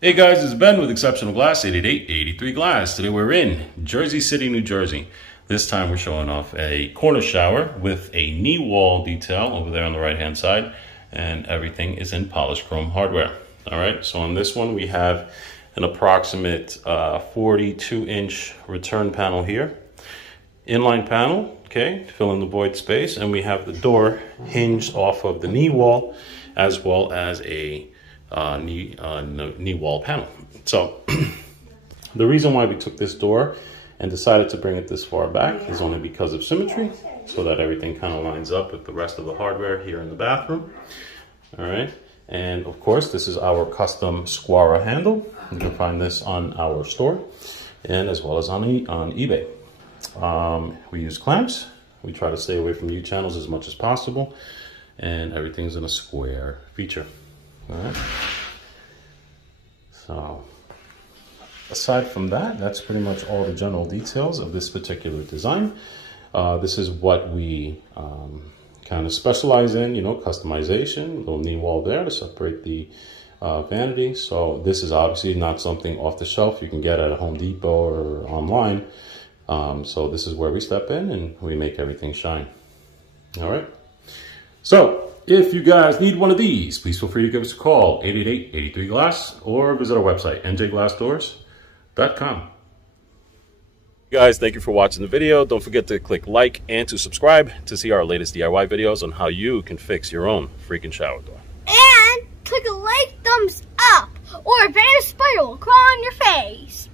Hey guys, it's Ben with Exceptional Glass, 888-83 Glass. Today we're in Jersey City, New Jersey. This time we're showing off a corner shower with a knee wall detail over there on the right hand side, and everything is in polished chrome hardware. All right, so on this one we have an approximate 42-inch return panel here. Inline panel, okay, to fill in the void space, and we have the door hinged off of the knee wall as well as a knee wall panel. So the reason why we took this door and decided to bring it this far back is only because of symmetry, so that everything kind of lines up with the rest of the hardware here in the bathroom. All right, and of course this is our custom Squara handle. You can find this on our store and as well as on eBay. We use clamps. We try to stay away from U-channels as much as possible, and everything's in a square feature. All right. So aside from that, that's pretty much all the general details of this particular design. This is what we kind of specialize in, you know, customization, little knee wall there to separate the vanity. So this is obviously not something off the shelf you can get at a Home Depot or online. So this is where we step in and we make everything shine. All right. So if you guys need one of these, please feel free to give us a call, 888-83 Glass, or visit our website, njglassdoors.com. Guys, thank you for watching the video. Don't forget to click like and to subscribe to see our latest DIY videos on how you can fix your own freaking shower door. And click a like, thumbs up, or a better spiral crawl on your face.